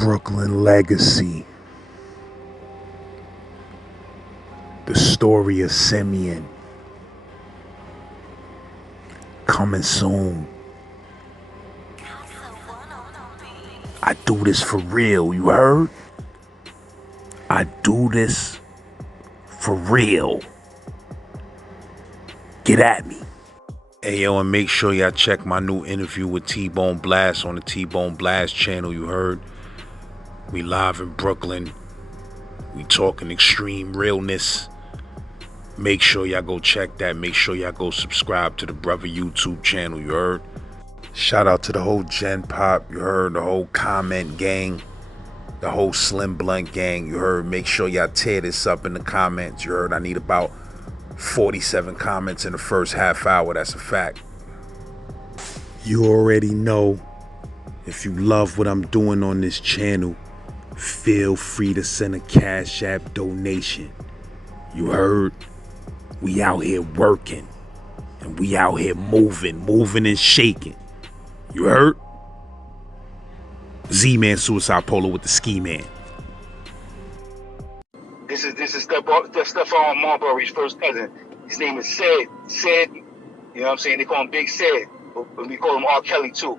Brooklyn Legacy. The story of Simeon. Coming soon. I do this for real, you heard? I do this for real. Get at me. Hey yo, and make sure y'all check my new interview with T-Bone Blast on the T-Bone Blast channel, you heard? We live in Brooklyn. We talking extreme realness. Make sure y'all go check that. Make sure y'all go subscribe to the brother YouTube channel, you heard? Shout out to the whole Gen Pop, you heard? The whole comment gang, the whole Slim Blunt gang, you heard? Make sure y'all tear this up in the comments, you heard? I need about 47 comments in the first half hour, that's a fact. You already know, if you love what I'm doing on this channel, feel free to send a Cash App donation. You heard? We out here working. And we out here moving and shaking. You heard? Z-Man Suicide Polo with the Ski Man. This is Stephon Marbury's first cousin. His name is Sid. Sid, you know what I'm saying? They call him Big Sid, but we call him R. Kelly too. You know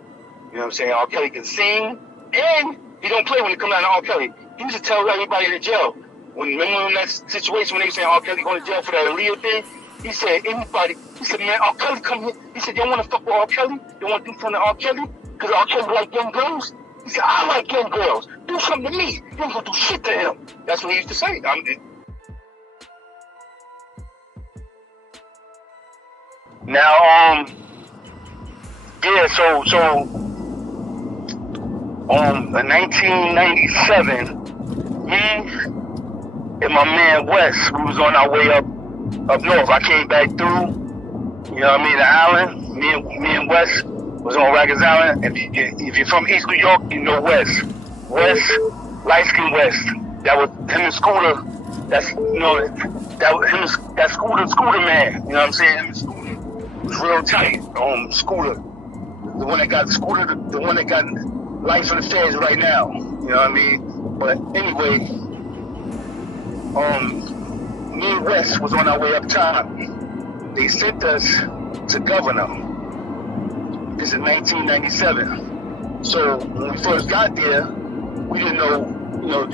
what I'm saying? R. Kelly can sing, and he don't play when it comes down to R. Kelly. He used to tell everybody in the jail. Remember in that situation when they saying R. Kelly going to jail for that Aaliyah thing? He said, man, R. Kelly come here. He said, you want to fuck with R. Kelly? You want to do something to R. Kelly? Because R. Kelly like young girls? He said, I like young girls. Do something to me. You ain't going to do shit to him. That's what he used to say. Now, yeah, so in 1997, me and my man Wes, we was on our way up north. I came back through, you know what I mean, the island. Me and Wes was on Rikers Island. If you're from East New York, you know Wes. Wes, light-skinned Wes. That was him and Scooter. That's, you know, that was him, that Scooter man. You know what I'm saying? Him and Scooter was real tight. Scooter, the one that got Scooter, the one that got life in the feds right now. You know what I mean? But anyway, me and Wes was on our way up top. They sent us to Governor. This is 1997. So when we first got there, we didn't know, you know,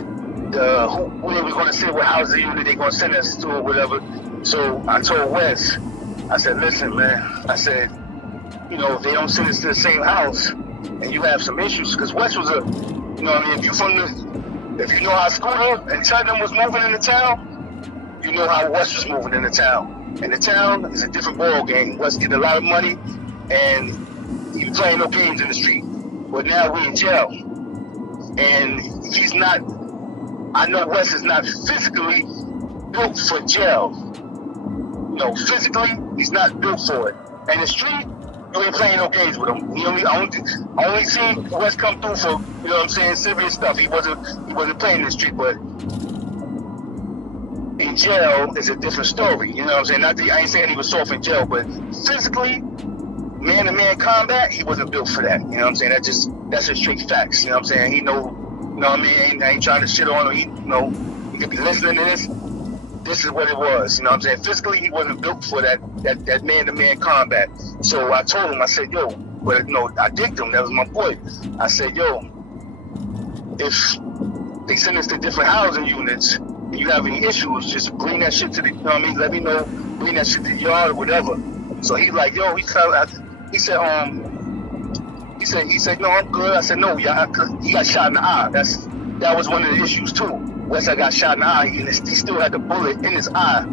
who they were going to send, what housing unit they going to send us to or whatever. So I told Wes, I said, listen, man, I said, you know, if they don't send us to the same house and you have some issues, because Wes was a, you know what I mean, if you know how Scooter and Tottenham was moving in the town, you know how Wes was moving in the town. And the town is a different ball game. Wes get a lot of money and he playing no games in the street. But now we in jail. And he's not, I know Wes is not physically built for jail. You know, physically, he's not built for it. And the street, you ain't playing no games with him. I only seen Wes come through for, you know what I'm saying, serious stuff. He wasn't playing in the street, but in jail is a different story. You know what I'm saying? I ain't saying he was soft in jail, but physically, man-to-man combat, he wasn't built for that. You know what I'm saying? That's just straight facts. You know what I'm saying? He know, you know what I mean? I ain't trying to shit on him. He, you know, he could be listening to this. This is what it was. You know what I'm saying? Physically, he wasn't built for that man-to-man combat. So I told him, I said, yo, but no, I digged him. That was my boy. I said, yo, if they send us to different housing units and you have any issues, just bring that shit to the, you know what I mean? Let me know, bring that shit to the yard or whatever. So he's like, yo, he said, no, I'm good. I said, no, yeah, he got shot in the eye. That was one of the issues too. Westside got shot in the eye, and he still had the bullet in his eye. You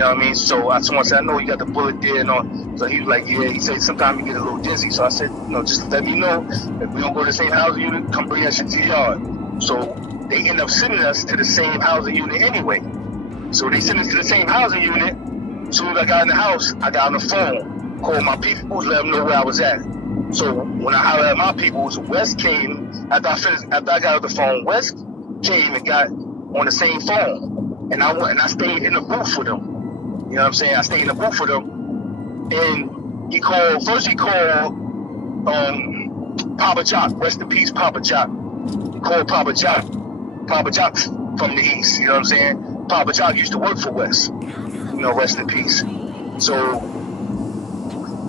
know what I mean? So I told him, I said, I know you got the bullet there and all. So he was like, yeah. He said, sometimes you get a little dizzy. So I said, you know, just let me know. If we don't go to the same housing unit, come bring that shit to the yard. So they end up sending us to the same housing unit anyway. So they sent us to the same housing unit. As soon as I got in the house, I got on the phone, called my people, let them know where I was at. So when I hollered at my people, Wes came, after I got off the phone, Wes came and got on the same phone. And I went and I stayed in the booth with him. You know what I'm saying? I stayed in the booth with him. And he called Papa Chop, rest in peace, Papa Chop. called Papa Jock. Papa Jock from the East, you know what I'm saying? Papa Jock used to work for Wes, you know, rest in peace. So,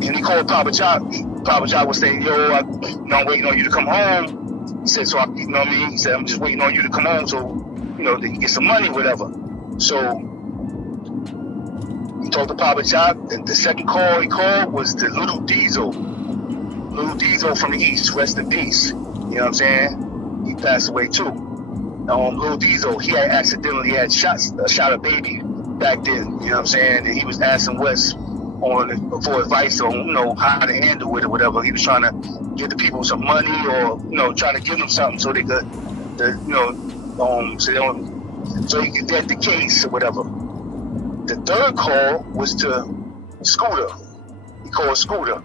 and he called Papa Jock. Papa Jock was saying, yo, I'm waiting on you to come home. He said, so, you know what I mean? He said, I'm just waiting on you to come home so, you know, that you get some money, whatever. So, he talked to Papa Jock. And the second call he called was to Little Diesel. Little Diesel from the East, rest in peace. You know what I'm saying? He passed away too. Little Diesel, he had accidentally shot a baby back then. You know what I'm saying? And he was asking Wes for advice on, you know, how to handle it or whatever. He was trying to give the people some money or, you know, trying to give them something so they could, you know, so he could get the case or whatever. The third call was to Scooter. He called Scooter.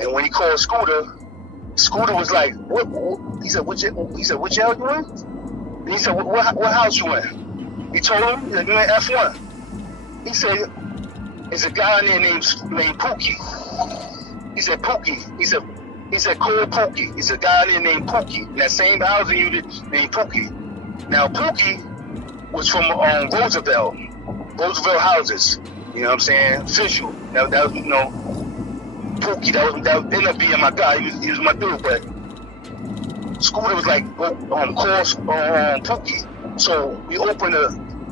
And when he called Scooter, Scooter was like, what? He said, what jail you in? And he said, what house you in? He told him, you're in F1. He said, it's a guy in there named Pookie. He said, Pookie. He said, call Pookie. It's a guy in there named Pookie. In that same housing unit named Pookie. Now, Pookie was from Roosevelt houses. You know what I'm saying? Official. That was, you know, Pookie, that ended up being my guy. He was my dude, but Scooter was like, call Pookie. So we opened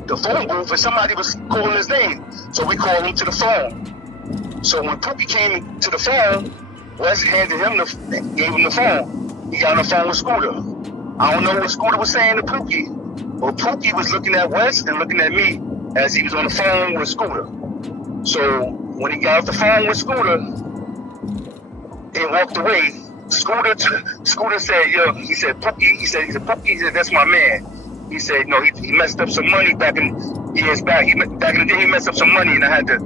the phone booth and somebody was calling his name. So we called him to the phone. So when Pookie came to the phone, Wes handed him gave him the phone. He got on the phone with Scooter. I don't know what Scooter was saying to Pookie, but Pookie was looking at Wes and looking at me as he was on the phone with Scooter. So when he got off the phone with Scooter, they walked away. Scooter said, yo, he said, Pookie, Pookie, he said, that's my man. He said, no, he messed up some money back in years back. Back in the day, he messed up some money, and I had to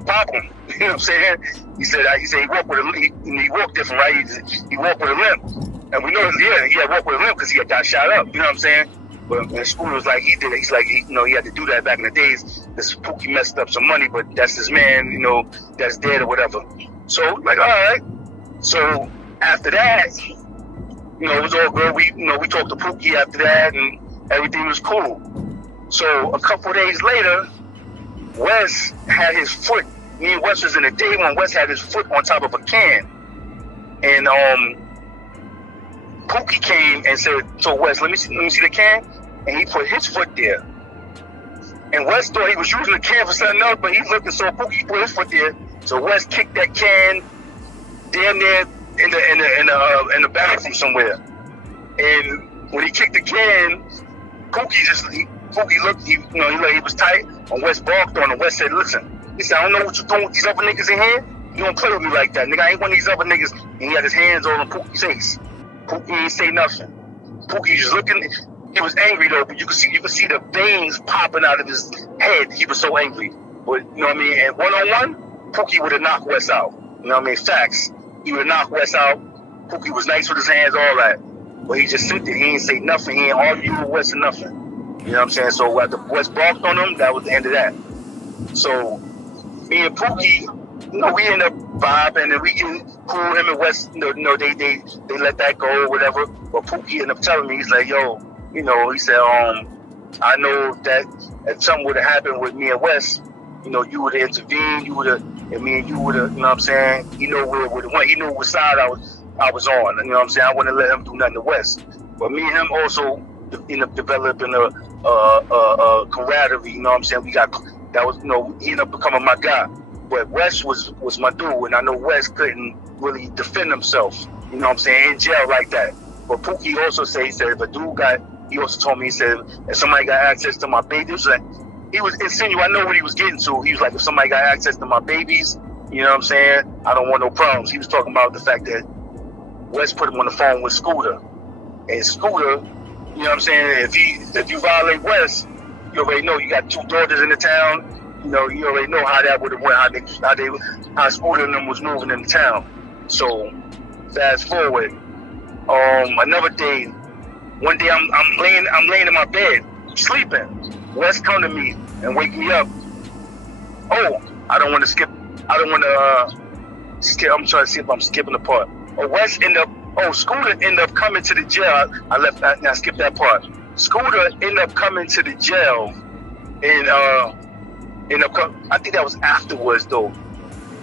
pop him. You know what I'm saying? He said he walked with he walked different, right? He walked with a limp. And we know, yeah, he had walked with a limp because he had got shot up. You know what I'm saying? But Scooter was like, he did it. He's like, he had to do that back in the days. This Pookie messed up some money, but that's his man, you know, that's dead or whatever. So, like, all right. So after that, you know, it was all good. We talked to Pookie after that, and everything was cool. So a couple of days later, Wes had his foot. Me and Wes was in the day when Wes had his foot on top of a can, and Pookie came and said, "So Wes, let me see the can," and he put his foot there. And Wes thought he was using the can for something else, but he looked and saw Pookie put his foot there. So Wes kicked that can damn near in the bathroom somewhere. And when he kicked the can, Pookie looked, he was tight, and Wes barked on him. Wes said, listen, he said, I don't know what you're doing with these other niggas in here. You don't play with me like that, nigga. I ain't one of these other niggas. And he had his hands all on Pookie's face. Pookie ain't say nothing. Pookie just looking. He was angry though, but you could see the veins popping out of his head. He was so angry. But you know what I mean? And one-on-one, Pookie would have knocked Wes out. You know what I mean? Facts. He would have knocked Wes out. Pookie was nice with his hands, all that. But he just sit there. He ain't say nothing. He ain't argue with Wes or nothing. You know what I'm saying? So after Wes barked on him, that was the end of that. So me and Pookie, you know, we end up vibing and we get cool. Him and Wes, you know, they let that go or whatever. But Pookie ended up telling me, he's like, yo, you know, he said, I know that if something would have happened with me and Wes, you know, you would have intervened, and me and you would have, you know what I'm saying? He knew where it would have went. He knew what side I was on. You know what I'm saying? I wouldn't let him do nothing to Wes. But me and him also ended up developing a camaraderie. You know what I'm saying? He ended up becoming my guy. But Wes was my dude, and I know Wes couldn't really defend himself. You know what I'm saying? In jail like that. But Pookie also said, he said, if a dude he also told me, he said, if somebody got access to my babies, he was insinuating, I know what he was getting to. He was like, if somebody got access to my babies, you know what I'm saying? I don't want no problems. He was talking about the fact that Wes put him on the phone with Scooter. And Scooter, you know what I'm saying? If you violate Wes, you already know you got 2 daughters in the town. You know, you already know how that would have went, how Scooter and them was moving in the town. So fast forward, another day, one day I'm laying in my bed, sleeping. Wes come to me and wake me up. Oh, I'm trying to see if I'm skipping the part. Wes end up Oh, Scooter ended up coming to the jail. I skipped that part. Scooter ended up coming to the jail, and I think that was afterwards though.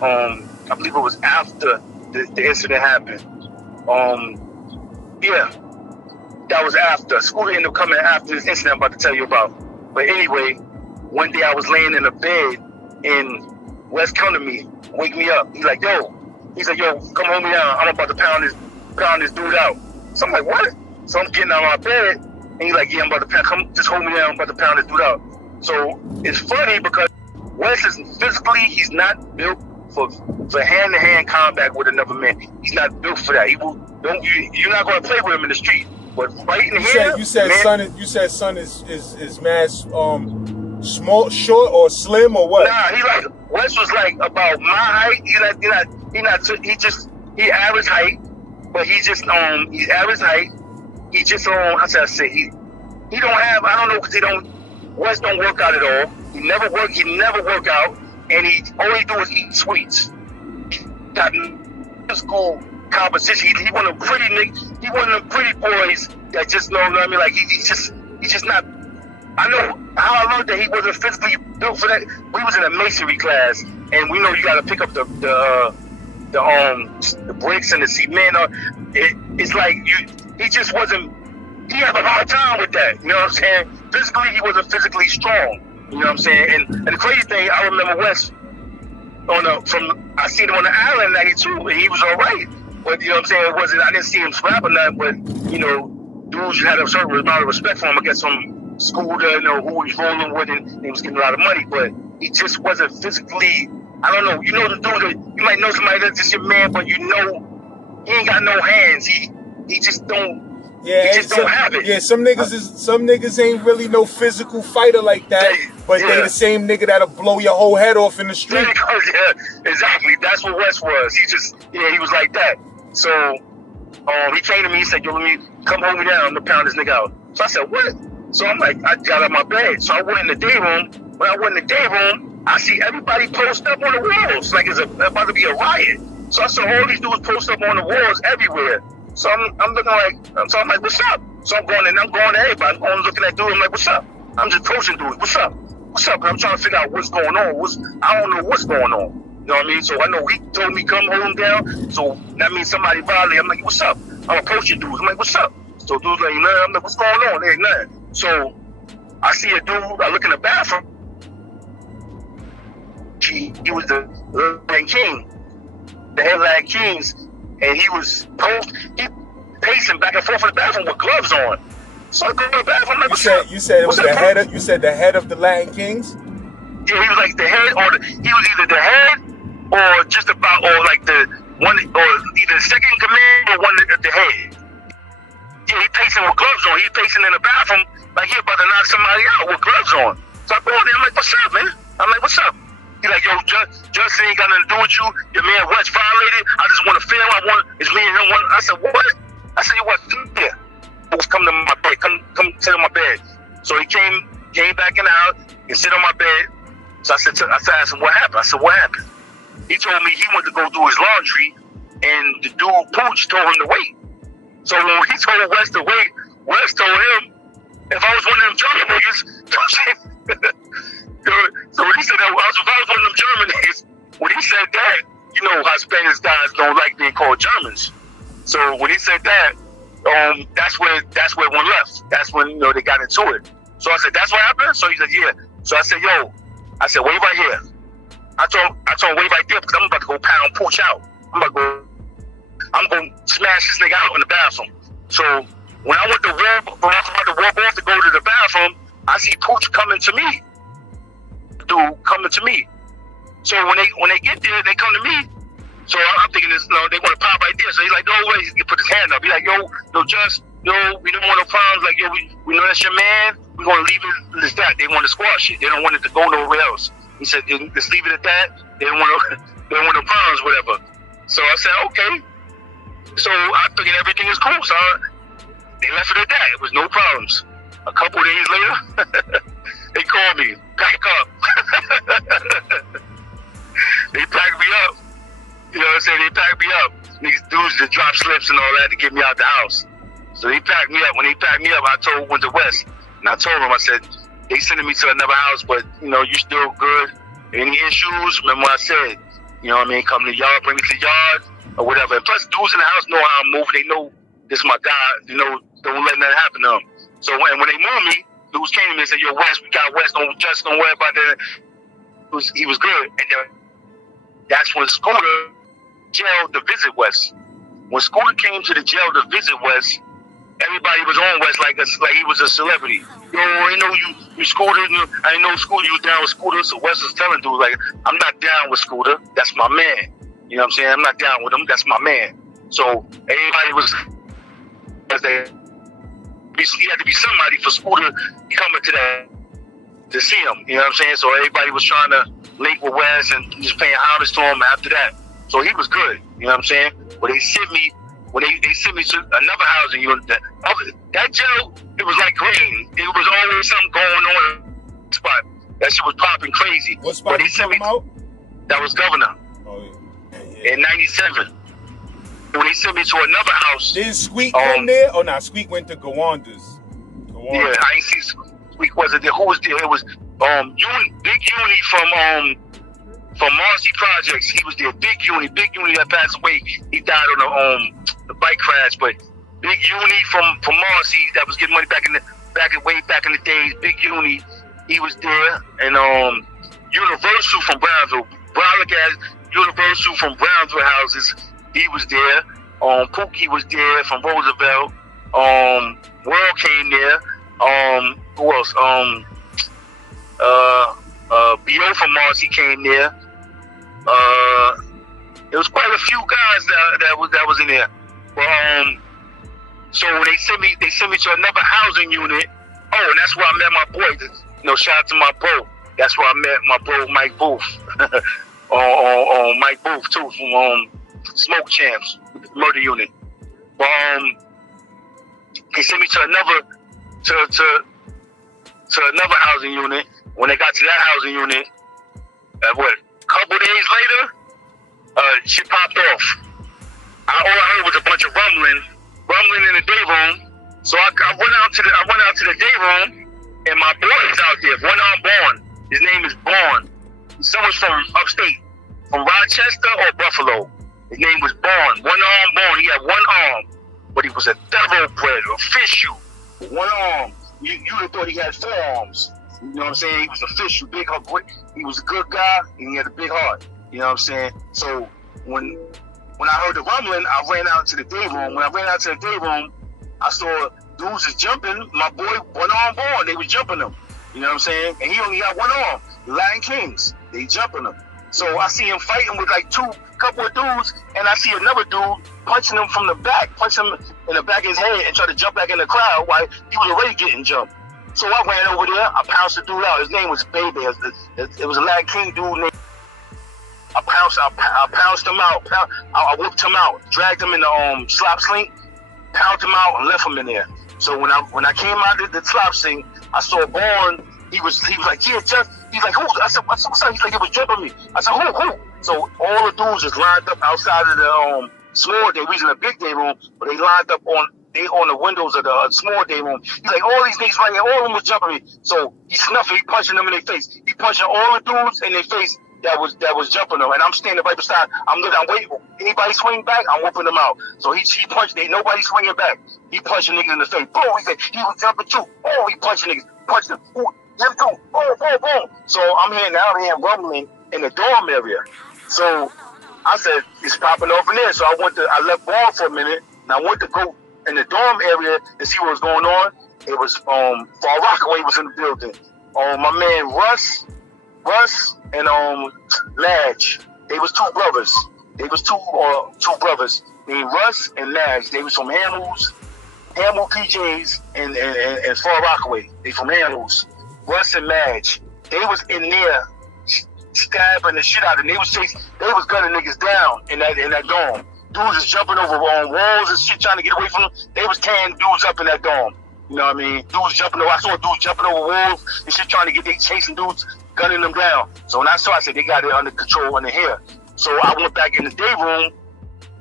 I believe it was after the incident happened. Yeah, that was after. Scooter ended up coming after this incident I'm about to tell you about. But anyway, one day I was laying in a bed and Wes come to me, wake me up. He's like, yo, come hold me down. I'm about to pound this dude out. So I'm like, what? So I'm getting out of my bed, and he's like, yeah, I'm about to come, just hold me down. I'm about to pound this dude out. So it's funny because Wes is physically, he's not built for hand-to-hand combat with another man. He's not built for that. You're not going to play with him in the street. But right in here, you said son is mad small, short, or slim, or what? Nah, Wes was like about my height. He average height, but he's average height. He just how should I say, he don't have, I don't know, because Wes don't work out at all. He never work out, and all he do is eat sweets. Got school composition. He one of them pretty niggas. He one of them pretty boys that just know what I mean. Like he's just not. I know how I learned that he wasn't physically built for that. We was in a masonry class, and we know you got to pick up the bricks and the cement. It's like he just wasn't. He had a hard time with that. You know what I'm saying? Physically, he wasn't physically strong. You know what I'm saying? And the crazy thing, I remember Wes I seen him on the island in '92, and he was all right. But you know what I'm saying? I didn't see him scrap or nothing. But dudes had a certain amount of respect for him. I guess from Scooter, who he was rolling with, and he was getting a lot of money. But he just wasn't physically. I don't know. The dude that you might know somebody that's just your man, but he ain't got no hands. He just don't. Yeah, don't have it. Yeah, some niggas ain't really no physical fighter like that, but they the same nigga that'll blow your whole head off in the street. Yeah, exactly. That's what Wes was. He was like that. So he came to me, he said, yo, let me come hold me down, I'm gonna pound this nigga out. So I said, what? So I'm like, I got out of my bed. So I went in the day room. When I went in the day room, I see everybody post up on the walls, like it's about to be a riot. So I saw all these dudes post up on the walls everywhere. So I'm looking like, so I'm like, what's up? So I'm going to everybody. I'm going looking at dudes. I'm like, what's up? I'm just approaching dudes. What's up? What's up? I'm trying to figure out what's going on. I don't know what's going on. You know what I mean? So I know he told me come hold him down. So that means somebody violated. I'm like, what's up? I'm approaching dudes. I'm like, what's up? So dudes like, nothing. I'm like, what's going on? There ain't nothing. So I see a dude. I look in the bathroom. He was the Latin King, the headline Kings. And he was pacing back and forth in the bathroom with gloves on. So I go to the bathroom. I'm like, you said it was the head of. You said the head of the Latin Kings. Yeah, he was like the head, he was either the head or just about, or like the one, or either the second in command or one at the head. Yeah, he pacing with gloves on. He pacing in the bathroom like he about to knock somebody out with gloves on. So I go in there. I'm like, what's up, man? I'm like, what's up? He's like, yo, Justin ain't got nothing to do with you. Your man Wes violated. I just want to film. It's me and him. I said, what? I said, you what? Yeah. Come to my bed. Come sit on my bed. So he came back in the house and sit on my bed. So I asked him what happened. I said, what happened? He told me he went to go do his laundry, and the dude Pooch told him to wait. So when he told Wes to wait, Wes told him, if I was one of them German niggas, so when he said that, if I was one of them German niggas, when he said that, you know how Spanish guys don't like being called Germans. So when he said that, that's where it went left. That's when they got into it. So I said, that's what happened? So he said, yeah. So I said, wait right here. I told him wait right there because I'm about to go pound Pooch out. I'm going to smash this nigga out in the bathroom. So when I went to walk off to go to the bathroom, I see Pooch coming to me. Dude coming to me. So when they get there, they come to me. So I'm thinking this, they want to pop right there. So he's like, no way. He put his hand up. He's like, yo, just, we don't want no problems. Like, yo, we know that's your man. We're going to leave it as that. They want to squash it. They don't want it to go nowhere else. He said, just leave it at that. They don't want no problems, whatever. So I said, okay. So I figured everything is cool. So they left it at that. It was no problems. A couple of days later, they called me, pack up. They packed me up. You know what I'm saying? They packed me up. These dudes that drop slips and all that to get me out the house. So they packed me up. When they packed me up, I went to West. And I told them, I said, they sending me to another house, but, you know, you still good. Any issues? Remember what I said. You know what I mean? Come to the yard, bring me to the yard, or whatever. And plus, dudes in the house know how I move. They know this is my guy. You know, don't let nothing happen to them. So when they moved me, dudes came to me and said, yo, West, we got West. Don't worry about that. He was good. And then that's when Scooter jailed to visit West. When Scooter came to the jail to visit West, everybody was on West like he was a celebrity. Yo, I know you Scooter. I know Scooter. You down with Scooter? So West was telling dudes like, I'm not down with Scooter. That's my man. You know what I'm saying? I'm not down with him. That's my man. So everybody was, he had to be somebody for Scooter coming to that to see him. You know what I'm saying? So everybody was trying to link with West and just paying homage to him after that. So he was good. You know what I'm saying? But they sent me. When they sent me to another housing unit, that jail, it was like green. It was always something going on in the spot. That shit was popping crazy. What spot they sent me out? That was Governor. Oh, yeah. In 97. When they sent me to another house. Didn't Squeak come there? Oh, nah, Squeak went to Gawanda's. Yeah, I ain't see Squeak wasn't there. Who was there? It was Big Uni from Marcy Projects. He was there. Big Uni that passed away. He died on the bike crash. But Big Uni from Marcy that was getting money way back in the days. Big Uni, he was there. And Universal from Brownsville. Broward has Universal from Brownsville houses. He was there. Pookie was there from Roosevelt. World came there. Who else? B.O. from Marcy came there. There was quite a few guys that was in there. So when they sent me to another housing unit. Oh, and that's where I met my boy. You know, shout out to my bro. That's where I met my bro Mike Booth. Mike Booth too from Smoke Champs Murder Unit. They sent me to another housing unit. When they got to that housing unit, a couple days later, shit popped off. All I heard was a bunch of rumbling in the day room. So I went out to the day room, and my boy is out there. One arm Born. His name is Born. Someone's from upstate, from Rochester or Buffalo. His name was Born. One arm Born. He had one arm, but he was a thoroughbred, official. One arm. You would have thought he had 4 arms. You know what I'm saying? He was official, big heart. He was a good guy, and he had a big heart. You know what I'm saying? So when I heard the rumbling, I ran out to the day room. When I ran out to the day room, I saw dudes was jumping. My boy, one arm Born, they was jumping him. You know what I'm saying? And he only had one arm. The Latin Kings, they jumping him. So I see him fighting with like couple of dudes, and I see another dude punching him from the back, punching him in the back of his head, and try to jump back in the crowd while he was already getting jumped. So I ran over there. I pounced the dude out. His name was Baby. It was a Latin King dude named. I pounced him out. I whipped him out, dragged him in the slop sling, pounced him out, and left him in there. So when I came out of the slop sling, I saw Born. He was like, yeah, just. He's like, who? I said, what's up? He's like, it was jumping me. I said, who? So all the dudes just lined up outside of the small day. We was in a big day room, but they lined up on the windows of the small day room. He's like, all these niggas right here, all of them was jumping me. So he snuffing, he punching them in their face. He punching all the dudes in their face that was jumping them. And I'm standing right beside. I'm waiting. Anybody swing back, I'm whooping them out. So he punched. Nobody swinging back. He punched niggas in the face. Boom. He said he was jumping too. Oh, he punched niggas. Punched them. Ooh, them too. Boom, boom, boom. So I'm hearing rumbling in the dorm area. So I said it's popping off in there. So I left Born for a minute, and I went to go in the dorm area to see what was going on. It was Far Rockaway was in the building. My man Russ and Madge. They was 2 brothers. They was two brothers named Russ and Madge. They was from Hamel PJs and Far Rockaway. They from Hamels. Russ and Madge. They was in there stabbing the shit out of them. They was gunning niggas down in that dorm. Dudes was jumping over on walls and shit trying to get away from them. They was tearing dudes up in that dorm. You know what I mean? Dudes jumping over. I saw dudes jumping over walls and shit trying to they chasing dudes, gunning them down. So when I said they got it under control under here. So I went back in the day room.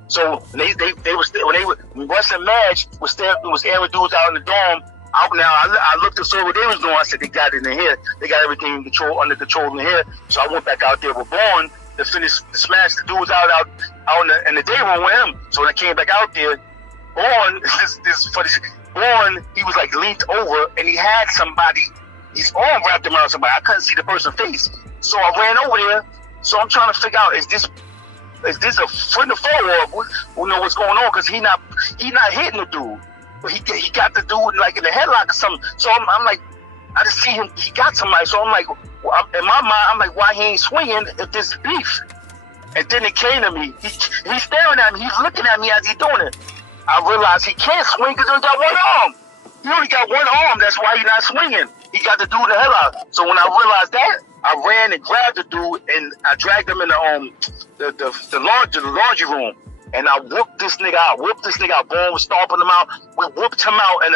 So they were still, when Russ and Madge was airing dudes out in the dorm. I looked and saw what they was doing. I said, they got it in here. They got everything under control in here. So I went back out there with Born to smash the dudes out in the day room with him. So when I came back out there, Born, this funny shit. Born, he was like leaned over and he had somebody, his arm wrapped around somebody. I couldn't see the person's face. So I ran over there. So I'm trying to figure out, is this a friend of foe or what's going on? Because he not hitting the dude. But he got the dude like in the headlock or something. So I'm like, I just see him, he got somebody. So I'm like, in my mind, I'm like, why he ain't swinging if this is beef? And then it came to me. He's staring at me. He's looking at me as he's doing it. I realized he can't swing because he's got one arm. He only got one arm. That's why he's not swinging. He got the dude in the headlock. So when I realized that, I ran and grabbed the dude and I dragged him in the laundry room. And I whooped this nigga out. Born was stomping him out. We whooped him out in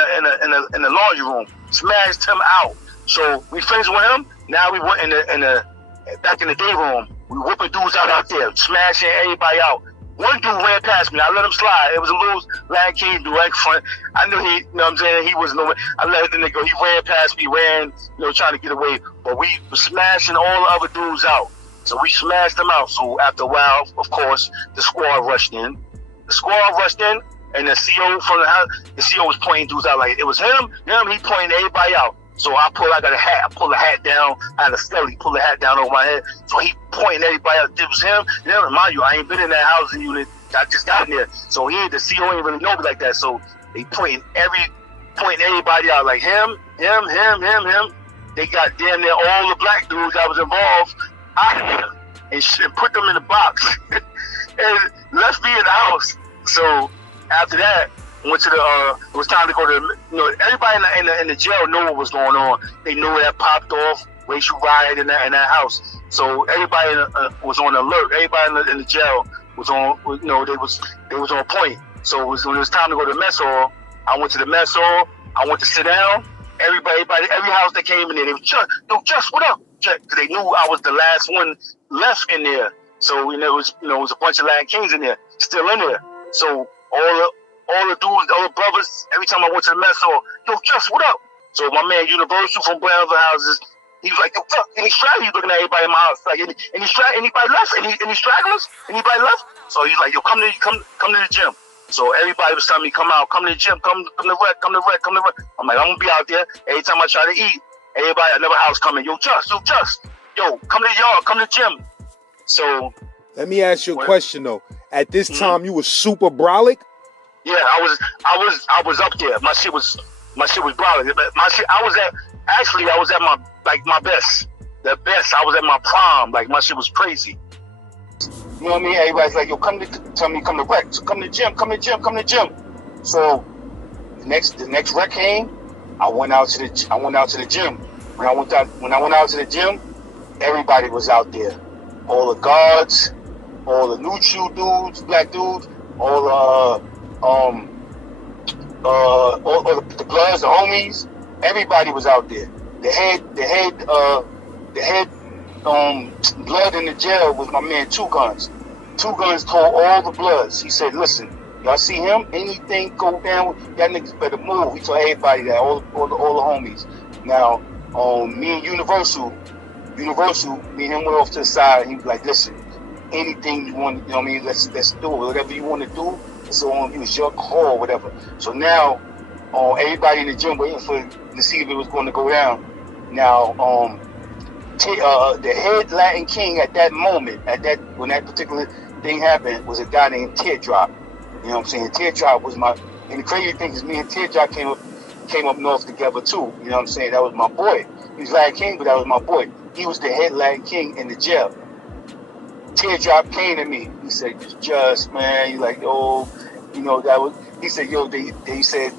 the laundry room. Smashed him out. So we finished with him. Now we went back in the day room. We whooping dudes out there, smashing everybody out. One dude ran past me. I let him slide. It was a little Latin King dude right in front. I knew he, you know what I'm saying, he wasn't nowhere. I let the nigga go. He ran past me, trying to get away. But we were smashing all the other dudes out. So we smashed them out. So after a while, of course, the squad rushed in. And the CO from the house, the CO was pointing dudes out like it was him, he pointing everybody out. So I got a hat. I pulled the hat down. I had a skelly, pull the hat down over my head. So he pointing everybody out. It was him. Mind you, I ain't been in that housing unit. I just got in there. So the CO ain't really know me like that. So they pointing everybody out like him. They got damn near all the black dudes that was involved out of here and put them in the box and left me in the house. So after that, went to it was time to go to everybody in the jail knew what was going on. They knew that popped off, racial riot in that house. So everybody was on alert. Everybody in the jail was on, they was on point. So when it was time to go to the mess hall, I went to the mess hall. I went to sit down. Every house that came in there, they was just what up? Because they knew I was the last one left in there. So it was a bunch of Latin Kings in there, still in there. So all the dudes, all the brothers, every time I went to the mess hall, just what up? So my man Universal from Brownsville Houses, he was like, fuck, any stragglers? Looking at everybody in my house, like, anybody left? Any stragglers? Anybody left? So he's like, come to the gym. So everybody was telling me, come to the gym, come to rec. I'm like, I'm gonna be out there. Every time I try to eat, everybody, another house coming, just, come to the yard, come to the gym. So let me ask you a question though. At this time, you were super brolic? Yeah, I was up there. My shit was brolic. I was at my best. The best. I was at my prime. Like my shit was crazy. You know what I mean? Everybody's like, come to rec. So come to the gym. So the next rec came. I went out to the gym. When I went out to the gym, everybody was out there. All the guards, all the neutral dudes, black dudes, all the bloods, the homies, everybody was out there. The head blood in the jail was my man Two Guns. Two Guns told all the bloods. He said, listen, y'all see him? Anything go down, y'all niggas better move. He told everybody that, all the homies. Now, me and Universal, me and him went off to the side, and he was like, listen, anything you want, let's do it. Whatever you want to do, it's on you. It's your call, whatever. So now, everybody in the gym waiting to see if it was going to go down. Now, the head Latin King at that moment, when that particular thing happened, was a guy named Teardrop. You know what I'm saying? Teardrop was and the crazy thing is me and Teardrop came up north together too. You know what I'm saying? That was my boy. He was Latin King, but that was my boy. He was the head Latin King in the jail. Teardrop came to me. He said, just, man, he's like, he said, they said,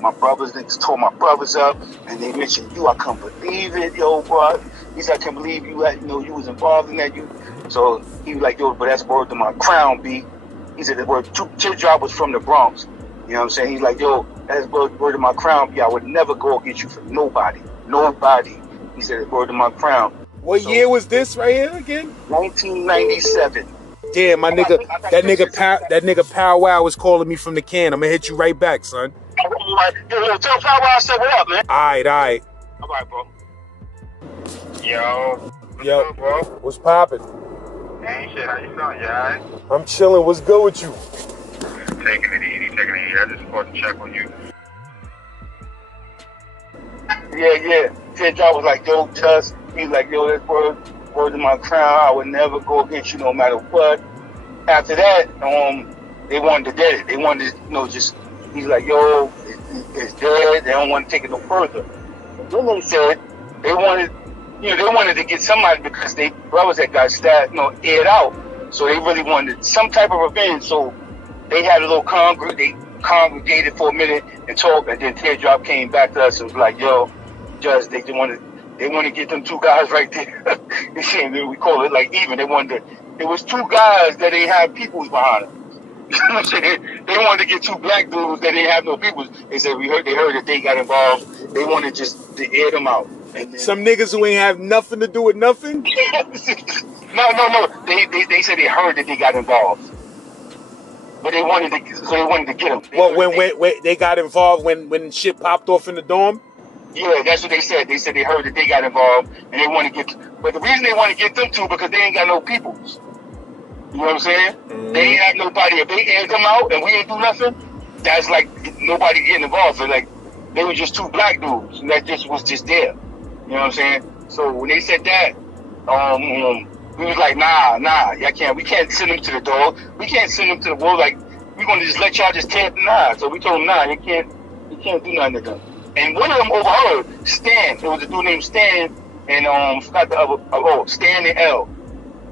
my brothers, they tore my brothers up, and they mentioned you. I couldn't believe it, bro. He said, I can't believe you you was involved in that. So he was like, but that's word to my crown, B. He said the word Teardrop was from the Bronx. You know what I'm saying? He's like, that's word to my crown, B. I would never go against you for nobody. He said, word to my crown. What year was this right here again? 1997. Damn, my nigga, that nigga Pow Wow was calling me from the can. I'm gonna hit you right back, son. Yo, tell Pow Wow I said what up, man. All right. All right, bro. Yo. Yo, good, bro? What's poppin'? Ain't shit. How you feeling? You alright? I'm chilling. What's good with you? Taking it easy. I just supposed to check on you. Yeah. Teardrop was like, yo, Just. He's like, yo, that's word in my crown. I would never go against you no matter what. After that, they wanted to dead it. They wanted to, just, he's like, yo, it's dead. They don't want to take it no further. And then they said they wanted to get somebody because they brothers that got stabbed, aired out. So they really wanted some type of revenge. So they had a little they congregated for a minute and talked, and then Teardrop came back to us and was like, yo, Just, they want to get them two guys right there. We call it like even. It was two guys that didn't have peoples behind them. You know what I'm saying? They wanted to get two black dudes that didn't have no peoples. They said they heard that they got involved. They wanted just to air them out. And then, some niggas who ain't have nothing to do with nothing? No. They said they heard that they got involved. But they wanted to get them. When they got involved when shit popped off in the dorm? Yeah, that's what they said. They said they heard that they got involved and they want to get. But the reason they want to get them two because they ain't got no peoples. You know what I'm saying? Mm-hmm. They ain't have nobody. If they aired them out and we ain't do nothing, that's like nobody getting involved. So like they were just two black dudes and that just was just there. You know what I'm saying? So when they said that, we was like, nah, we can't send them to the dog. We can't send them to the world. Like we're gonna just let y'all just tear them. Nah. So we told them, nah, you can't do nothing to them. And one of them overheard Stan. There was a dude named Stan, and forgot the other. Stan and L.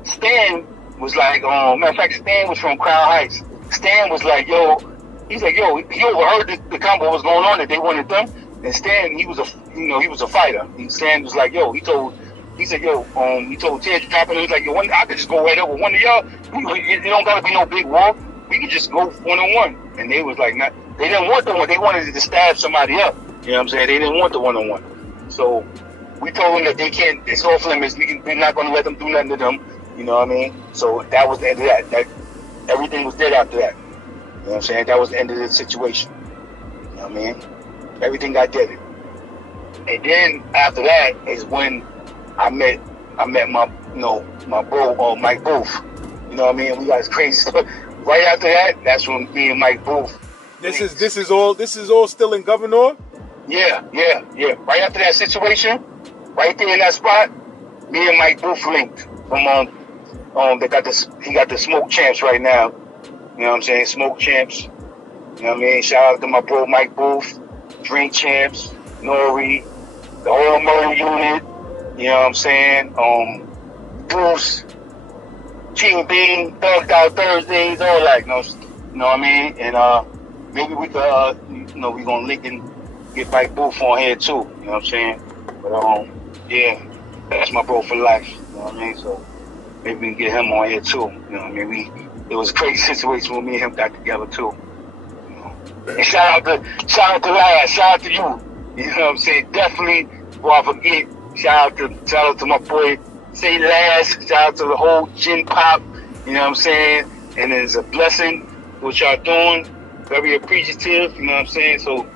Stan was like, matter of fact, Stan was from Crown Heights. Stan was like, he's like, he overheard the combo was going on that they wanted them. And Stan, he was a fighter. Stan was like, he told Teardrop, and he was like, I could just go right up with one of y'all. It don't gotta be no big war. We could just go 1-on-1. And they was like, they didn't want the one. They wanted to stab somebody up. You know what I'm saying? They didn't want the 1-on-1. So we told them that they can't, it's off limits. We're not going to let them do nothing to them. You know what I mean? So that was the end of that. Everything was dead after that. You know what I'm saying? That was the end of the situation. You know what I mean? Everything got dead. And then after that is when I met my bro, Mike Booth. You know what I mean? We got this crazy stuff. Right after that, that's when me and Mike Booth. This is all still in Governor? Yeah. Right after that situation, right there in that spot, me and Mike Booth linked from he got the Smoke Champs right now. You know what I'm saying? Smoke Champs. You know what I mean? Shout out to my bro Mike Booth, Drink Champs, Nori, the whole Murder Unit. You know what I'm saying? Bruce, King Bean, Thugged Out Thursdays, all that. You know what I mean? And maybe we could, we gonna link and get Mike Booth on here too. You know what I'm saying? But yeah, that's my bro for life. You know what I mean? So maybe we can get him on here too. You know what I mean? It was a crazy situation when me and him got together too. You know? And shout out to Laz, shout out to you. You know what I'm saying? Definitely, before I forget, shout out to my boy Say Laz, shout out to the whole Gin Pop. You know what I'm saying? And it's a blessing what y'all doing. Very appreciative, you know what I'm saying? So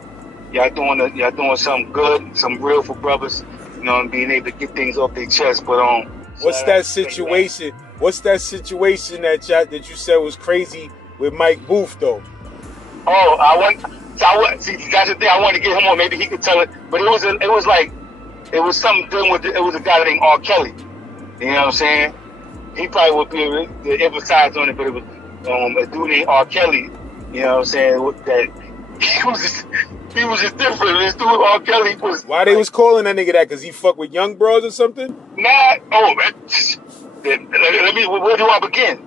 y'all doing something good, something real for brothers, and being able to get things off their chest. But what's that situation? What's that situation that you said was crazy with Mike Booth though? See, that's the thing. I wanted to get him on. Maybe he could tell it. But it was something dealing with. It was a guy named R. Kelly. You know what I'm saying? He probably would be able to emphasize on it, but it was a dude named R. Kelly. You know what I'm saying? That he was just different. This dude R. Kelly was. Why they was calling that nigga that? Cause he fuck with young bros or something? Nah. Let me. Where do I begin?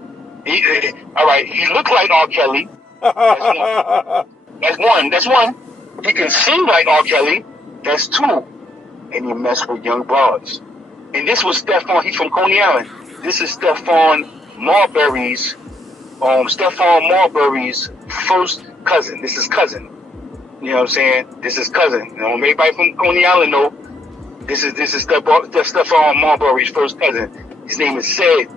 All right. He looked like R. Kelly. That's one. He can sing like R. Kelly. That's two. And he messed with young broads. And this was Stephon. He's from Coney Island. This is Stephon Marbury's. Stephon Marbury's first cousin. This is cousin. You know what I'm saying? This is cousin. Everybody from Coney Island know. This is Stephon Marbury's first cousin. His name is Sid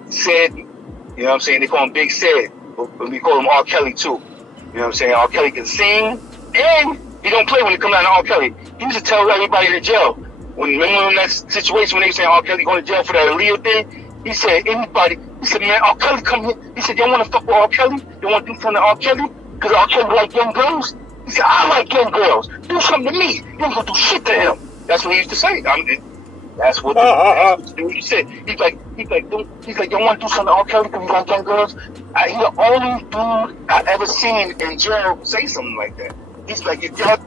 You know what I'm saying? They call him Big Sid, but we call him R. Kelly too. You know what I'm saying? R. Kelly can sing, and he don't play when it comes down to R. Kelly. He used to tell everybody to jail. Remember in that situation when they saying R. Kelly going to jail for that Aaliyah thing? He said, he said, man, R. Kelly come here. He said, y'all want to fuck with R. Kelly? You want to do something to R. Kelly? Because R. Kelly like young girls? He said, I like young girls. Do something to me. You ain't going to do shit to him. That's what he used to say. That's what the dude said. He's like, y'all want to do something to R. Kelly because he like young girls? He's the only dude I ever seen in jail say something like that. He's like, y'all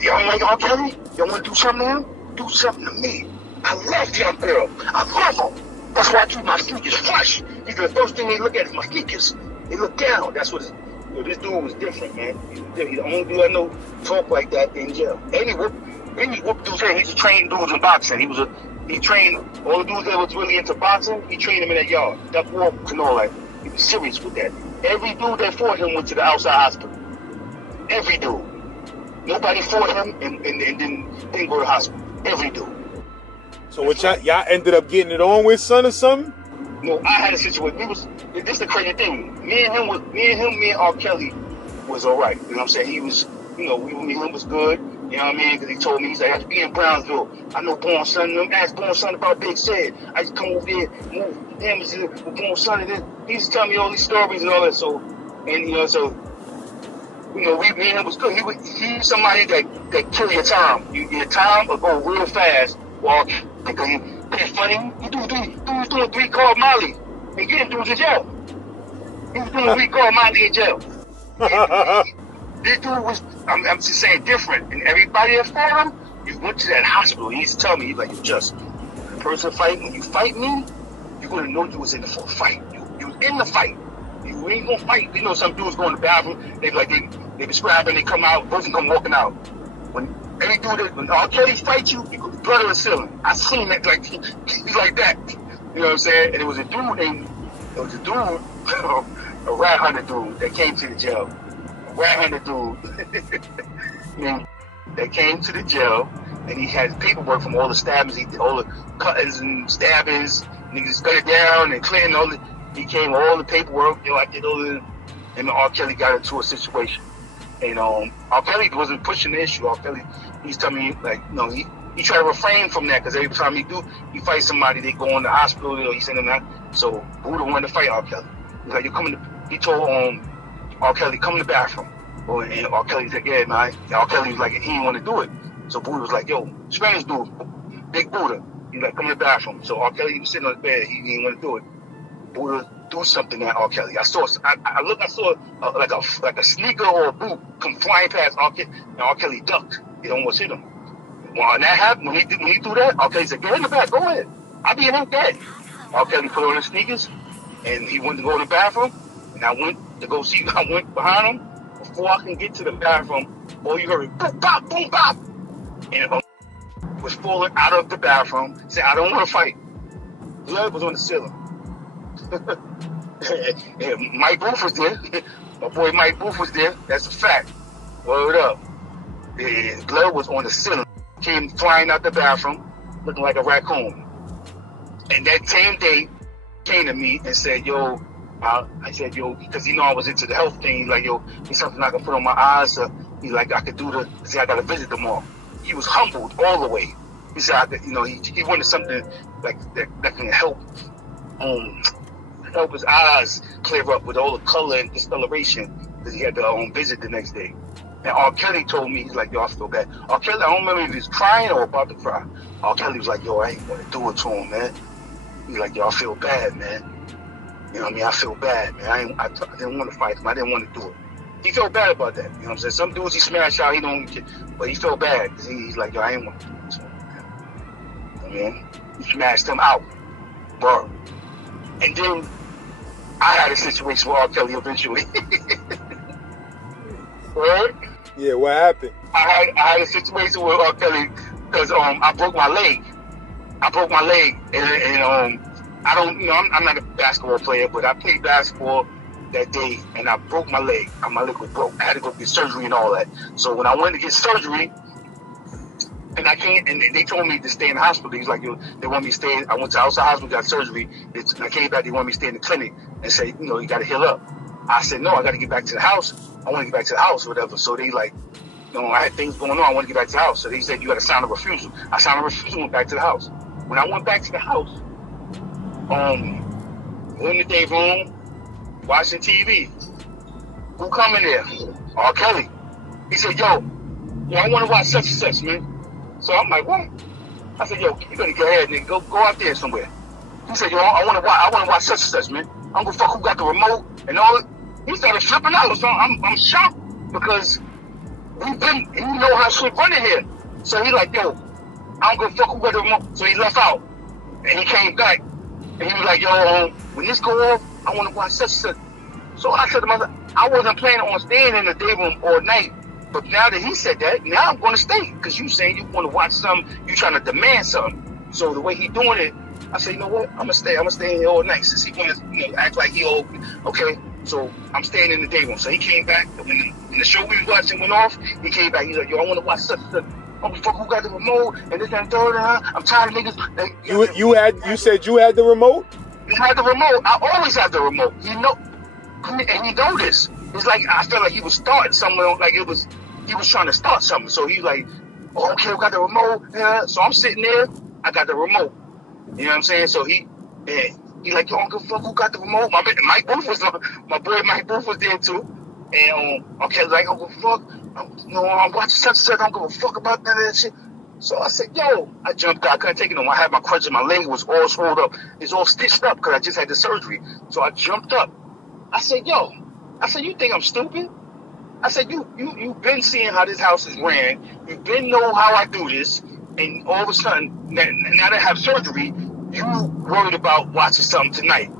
like R. Kelly? Y'all want to do something to him? Do something to me. I love young girl. I love them. That's why I keep my sneakers fresh. He's the first thing they look at is my sneakers. They look down. That's what this dude was different, man. He's the only dude I know talk like that in jail. And he whooped dudes head. He's a trained dudes in boxing. He trained all the dudes that was really into boxing. He trained them in that yard. Duck walks and all that. He was serious with that. Every dude that fought him went to the outside hospital. Every dude. Nobody fought him and didn't go to the hospital. Every dude. So what y'all ended up getting it on with, son, or something? No, I had a situation. This is the crazy thing. Me and R. Kelly was all right. You know what I'm saying? He was, me and him was good. You know what I mean? Because he told me, he's like, I used to be in Brownsville. I know Born Son. Ask Born Son about Big Sid. I used to come over there, move him with Born Son. And then he used to tell me all these stories and all that. So, and me and him was good. He's somebody that kill your time. Your time will go real fast. Well, because he's funny. He was doing 3-card Molly and getting dudes in jail. He was doing 3-card Molly in jail. This dude was, I'm just saying, different. And everybody that fought him, you went to that hospital. He used to tell me, he's like, the person fighting, when you fight me, you're going to know you was in the full fight. You in the fight. You ain't going to fight. You know, some dudes go in the bathroom, they be scrapping, they come out, both of them come walking out. When R. Kelly fight you, you could blood on the ceiling. I seen that, like, he's like that. You know what I'm saying? And it was a dude, a rat hunter dude that came to the jail. A rat hunter dude. That came to the jail, and he had paperwork from all the stabbings, all the cuttings and stabbings, and he just cut it down and cleared all the, he came all the paperwork, I did all the, and R. Kelly got into a situation. And R. Kelly wasn't pushing the issue. R. Kelly, he's telling me, like, he tried to refrain from that, because every time he fights somebody, they go in the hospital, he send them out. So Buddha wanted to fight R. Kelly. He's like, he told R. Kelly, come in the bathroom. And R. Kelly said, yeah, man. R. Kelly was like, he didn't want to do it. So Buddha was like, yo, Spanish dude, big Buddha. He's like, come in the bathroom. So R. Kelly was sitting on the bed. He didn't want to do it. Buddha do something at R. Kelly. I saw like a sneaker or a boot come flying past R. Kelly, and R. Kelly ducked. It almost hit him. When that happened, when he do that, R. Kelly said, "Get in the back, go ahead. I'll be in there dead." R. Kelly put on his sneakers, and he went to go to the bathroom, and I went behind him. Before I can get to the bathroom, all you heard was boom, bop, boom, bop, and was falling out of the bathroom. Said, "I don't want to fight." Blood was on the ceiling. Mike Booth was there. My boy Mike Booth was there. That's a fact. Word up. His blood was on the ceiling. Came flying out the bathroom, looking like a raccoon. And that same day, came to me and said, "Yo," I said, "Yo," because I was into the health thing. He's like, "Yo, it's something I can put on my eyes." He's like, "I could do I got to visit them all." He was humbled all the way. He said, he wanted something like that can help his eyes clear up with all the color and discoloration, because he had to visit the next day. And R. Kelly told me, he's like, "Yo, I feel bad." R. Kelly, I don't remember if he was crying or about to cry. R. Kelly was like, "Yo, I ain't going to do it to him, man." He's like, "Yo, I feel bad, man. You know what I mean? I feel bad, man. I didn't want to fight him. I didn't want to do it." He felt bad about that. You know what I'm saying? Some dudes he smashed out, he don't, but he felt bad, because he's like, "Yo, I ain't want to do it to him, man." I mean, he smashed him out, bro. And then I had a situation with R. Kelly eventually. Right? Yeah, what happened? I had a situation with R. Kelly because I broke my leg. And I don't, I'm not a basketball player, but I played basketball that day, and I broke my leg. My leg was broke. I had to go get surgery and all that. So when I went to get surgery, And I can't, and they told me to stay in the hospital. He's like, they want me to stay. I went to outside hospital, got surgery. And I came back, they want me to stay in the clinic and say, you got to heal up. I said, no, I got to get back to the house. I want to get back to the house or whatever. So they like, I had things going on. I want to get back to the house. So they said, you got to sign a refusal. I signed a refusal, went back to the house. When I went back to the house, in the day room, watching TV. Who come in there? R. Kelly. He said, I want to watch such and such, man. So I'm like, what? I said, you better go ahead, nigga. Go out there somewhere. He said, I want to watch such and such, man. I'm gonna fuck who got the remote and all. He started flipping out. So I'm shocked because you know how shit running here. So he like, I'm gonna fuck who got the remote. So he left out and he came back and he was like, when this go off, I want to watch such and such. So I said to myself, I wasn't planning on staying in the day room all night. But now that he said that, now I'm going to stay. Because you saying you want to watch something, you trying to demand something. So the way he doing it, I said, you know what? I'm going to stay. I'm going to stay in here all night. Since he want to act like he old. Okay, so I'm staying in the day room. So he came back. When the show we was watching went off, he came back. He's like, I want to watch such and such. Oh, fuck, who got the remote? And this and third. I'm tired of niggas. You said you had the remote? I had the remote. I always have the remote. And he know this. It's like I felt like he was starting something, like he was trying to start something. So he's like, okay, we got the remote. Yeah. So I'm sitting there, I got the remote. You know what I'm saying? So he like, I don't give a fuck who got the remote. My boy Mike Booth was there too. And okay, like, I don't give a fuck. I'm watching such and such. I don't give a fuck about none of that shit. So I said, I jumped out. I couldn't take it no more. I had my crutches. My leg was all swelled up. It's all stitched up because I just had the surgery. So I jumped up. I said, you think I'm stupid? I said, you've been seeing how this house is ran. You've been know how I do this. And all of a sudden, now that I have surgery, you worried about watching something tonight.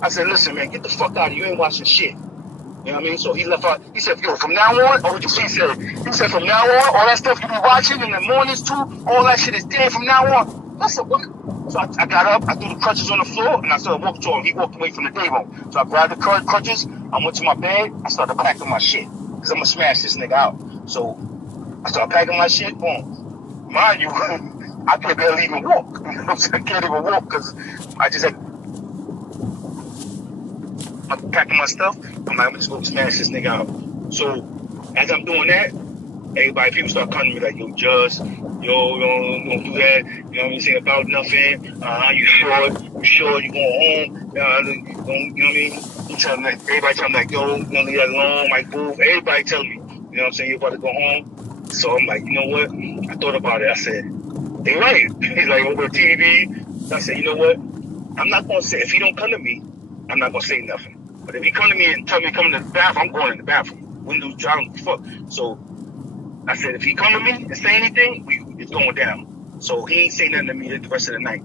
I said, listen, man, get the fuck out of here. You ain't watching shit. You know what I mean? So he left out. He said, from now on, he said, from now on, all that stuff you be watching in the mornings too, all that shit is dead from now on. I said, what? So I got up, I threw the crutches on the floor, and I started walking to him. He walked away from the day room. So I grabbed the crutches, I went to my bed, I started packing my shit. Because I'm going to smash this nigga out. So I started packing my shit, boom. Mind you, I could barely even walk. You know what I'm saying? I can't even walk because I just had... I'm packing my stuff. I'm like, I'm just going to smash this nigga out. So as I'm doing that, people start coming to me like, Just, don't do that. You know what I'm saying? About nothing. You sure you going home? You know what I mean? Everybody tell me like, leave that alone, Mike Booth. Everybody tell me, you know what I'm saying? You're about to go home. So I'm like, you know what? I thought about it. I said, they right. He's like, over TV. I said, you know what? I'm not going to say, if he don't come to me, I'm not going to say nothing. But if he come to me and tell me to come to the bathroom, I'm going in the bathroom. Windows driving, fuck. So I said, if he come to me and say anything, it's going down. So he ain't say nothing to me the rest of the night.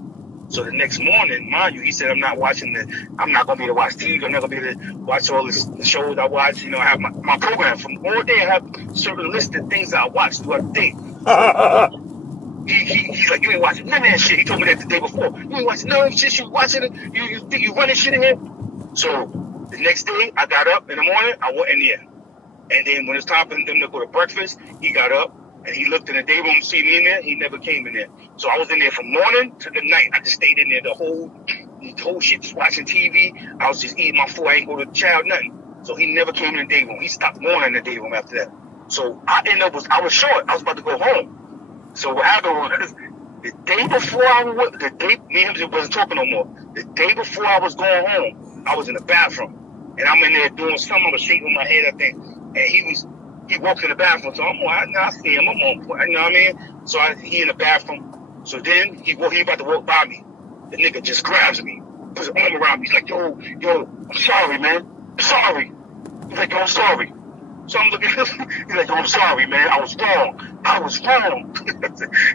So the next morning, mind you, he said, I'm not going to be able to watch TV. I'm not going to be able to watch all the shows I watch. I have my program from all day. I have certain list of things that I watch throughout the day. He's like, you ain't watching none of that shit. He told me that the day before. You ain't watching none of that shit. You watching it. You think you running shit in here? So the next day, I got up in the morning. I went in there. And then when it's time for them to go to breakfast, he got up and he looked in the day room to see me in there. He never came in there. So I was in there from morning to the night. I just stayed in there the whole shit, just watching TV. I was just eating my food. I ain't go to the child, nothing. So he never came in the day room. He stopped going in the day room after that. So I I was short. I was about to go home. So what happened was, the day before me and him wasn't talking no more. The day before I was going home, I was in the bathroom. And I'm in there doing something. I was shaking my head, I think. And he walked in the bathroom. So I see him. I'm on, you know what I mean? So he in the bathroom. So then he about to walk by me. The nigga just grabs me, puts his arm around me. He's like, yo, I'm sorry, man. I'm sorry. He's like, I'm sorry. So I'm looking at him. He's like, I'm sorry, man. I was wrong.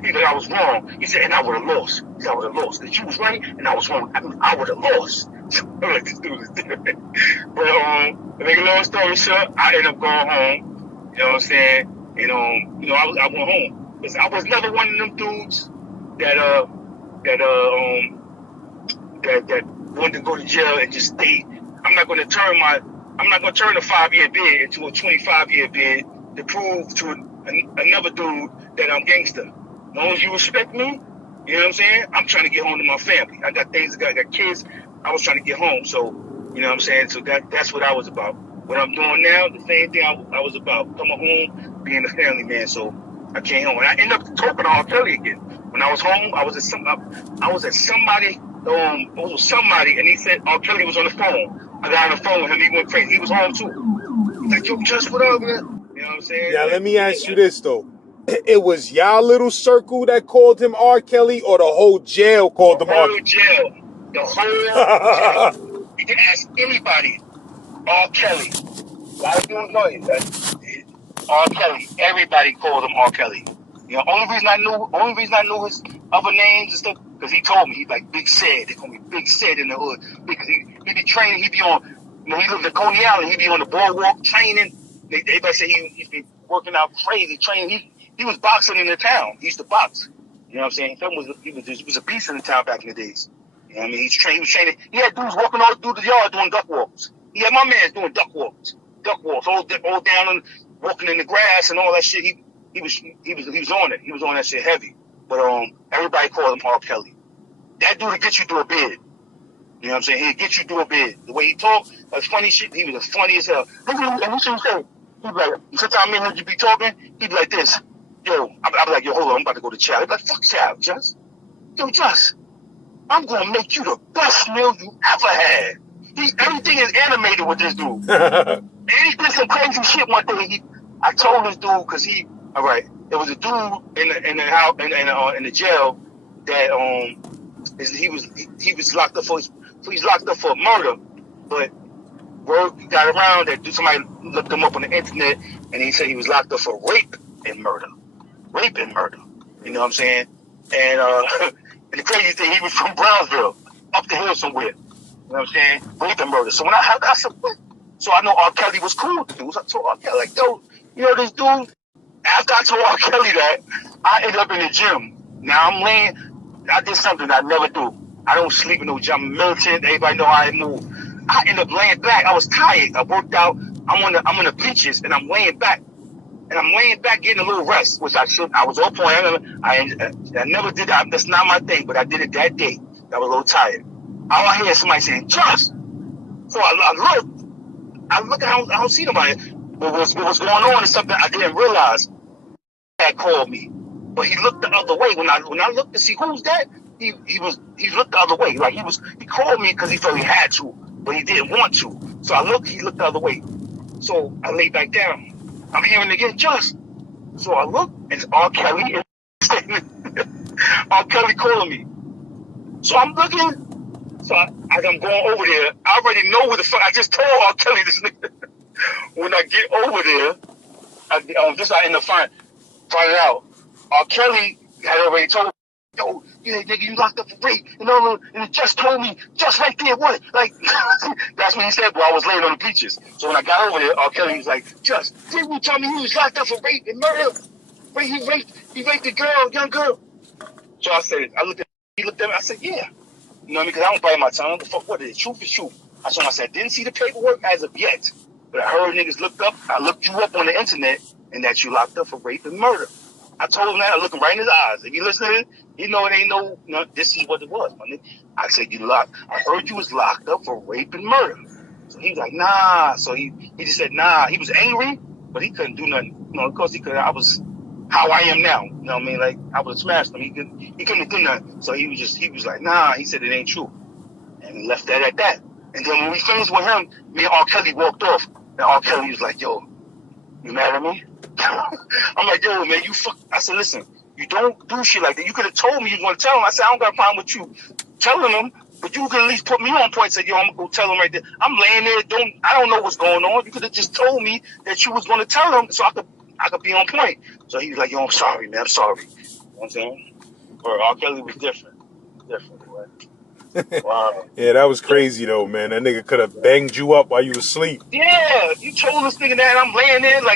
He's like, I was wrong. He said, and I would have lost. He said, I would have lost. That you was right, and I was wrong. I would have lost. I'm like, this dude is different. But, to make a long story short, I ended up going home. You know what I'm saying? And, I went home. Because I was never one of them dudes that wanted to go to jail and just stay. I'm not going to turn a 5-year bid into a 25-year bid to prove to another dude that I'm gangster. long as you respect me, you know what I'm saying? I'm trying to get home to my family. I got things, I got kids. I was trying to get home. So, you know what I'm saying? So that's what I was about. What I'm doing now, the same thing I was about. Coming home, being a family man. So I came home. And I ended up talking to R. Kelly again. When I was home, I was at somebody, and he said R. Kelly was on the phone. I got on the phone with him. He went crazy. He was home too. He's like, yo, just what up, man? You know what I'm saying? Now, let me ask you this, though. It was y'all little circle that called him R. Kelly, or the whole jail called him R. Kelly? The whole jail. You can ask anybody. R. Kelly. A lot of people know it. R. Kelly. Everybody called him R. Kelly. You know, only reason I knew his other names and stuff, because he told me, he's like Big Sid. They call me Big Sid in the hood. Because he be training, he be on, you know, he lived in Coney Island, he be on the boardwalk training. Everybody say he's been working out crazy, training. He was boxing in the town. He used to box. You know what I'm saying? He was a beast in the town back in the days. You know what I mean? He was training. He had dudes walking all through the yard doing duck walks. He had my man doing duck walks, all down and walking in the grass and all that shit. He was on it. He was on that shit heavy. But everybody called him R. Kelly. That dude will get you through a bid. You know what I'm saying? He'll get you through a bid. The way he talked, that's funny shit. He was as funny as hell. And this what he said. He'd be like, sometimes me and him, you be talking, he'd be like this. Yo, I'd be like, yo, hold on, I'm about to go to chow. He'd be like, fuck chow, Just. Yo, Just, I'm gonna make you the best meal you ever had. Everything is animated with this dude. And he did some crazy shit one day. I told this dude, because all right, there was a dude in the jail that he was locked up for murder, but word got around that somebody looked him up on the internet, and he said he was locked up for rape and murder. You know what I'm saying? And and the crazy thing, he was from Brownsville, up the hill somewhere. You know what I'm saying? Rape and murder. So when I said, what? So I know R. Kelly was cool with dudes. I told R. Kelly, like, yo, you know this dude? After I told R. Kelly that, I ended up in the gym. Now I did something I never do. I don't sleep in no gym. I'm militant. Everybody know how I move. I ended up laying back. I was tired. I worked out. I'm on the bleachers, and I'm laying back. And I'm laying back getting a little rest, which I should. I was on point. I never did that. That's not my thing, but I did it that day. I was a little tired. All I hear is somebody saying, Just. So I look, I don't see nobody. What was going on is something I didn't realize. Had called me, but he looked the other way. When I looked to see who's that, he looked the other way. Like he called me because he felt he had to, but he didn't want to. So he looked the other way. So I lay back down. I'm hearing again, Just. So I look, and it's R. Kelly. R. Kelly calling me. So I'm looking. So as I'm going over there, I already know where the fuck. I just told R. Kelly this nigga. When I get over there, I end up finding out. R. Kelly had already told me, yo, yeah, nigga, you locked up for rape. And it just told me, just right there, what? Like, that's what he said, but I was laying on the bleachers. So when I got over there, R. Kelly was like, Just, didn't you tell me he was locked up for rape and murder? He raped a girl, young girl. So he looked at me, I said, yeah. You know what I mean? Because I don't bite my tongue. The fuck, what is it? Truth is truth. That's when I said, didn't see the paperwork as of yet. But I heard niggas I looked you up on the internet, and that you locked up for rape and murder. I told him that. I looked him right in his eyes. If you listening, you know it ain't no, this is what it was, my nigga. I said, I heard you was locked up for rape and murder. So he was like, nah. So he just said, nah. He was angry, but he couldn't do nothing. You know, because I was how I am now. You know what I mean? Like, I would have smashed him. He couldn't do nothing. So he was like, nah. He said it ain't true. And he left that at that. And then when we finished with him, me and R. Kelly walked off. And R. Kelly was like, yo, you mad at me? I'm like, yo, man, you fuck. I said, listen, you don't do shit like that. You could have told me you was going to tell him. I said, I don't got a problem with you telling him, but you could at least put me on point and say, yo, I'm going to go tell him right there. I'm laying there. I don't know what's going on. You could have just told me that you was going to tell him so I could be on point. So he was like, yo, I'm sorry, man. I'm sorry. You know what I'm saying? Or R. Kelly was different. Right? Wow. Yeah, that was crazy though, man. That nigga could have banged you up while you was asleep. Yeah, you told this nigga that, and I'm laying there and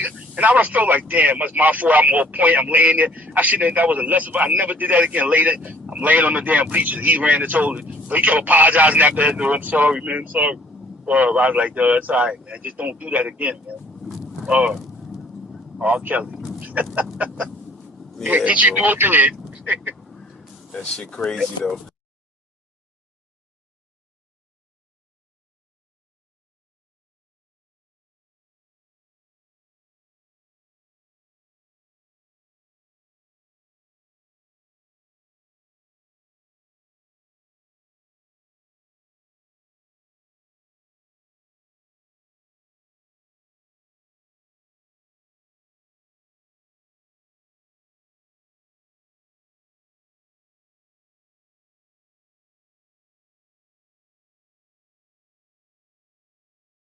I would have felt like, damn, that's my fault. I'm on point. I'm laying there. I shouldn't. That was a lesson. I never did that again. Later, I'm laying on the damn bleachers. He ran and told me, but he kept apologizing after that. I'm sorry, man. I'm sorry. I was like, it's all right, man. Just don't do that again, man. R. Kelly. Yeah, get you do it. That shit crazy though.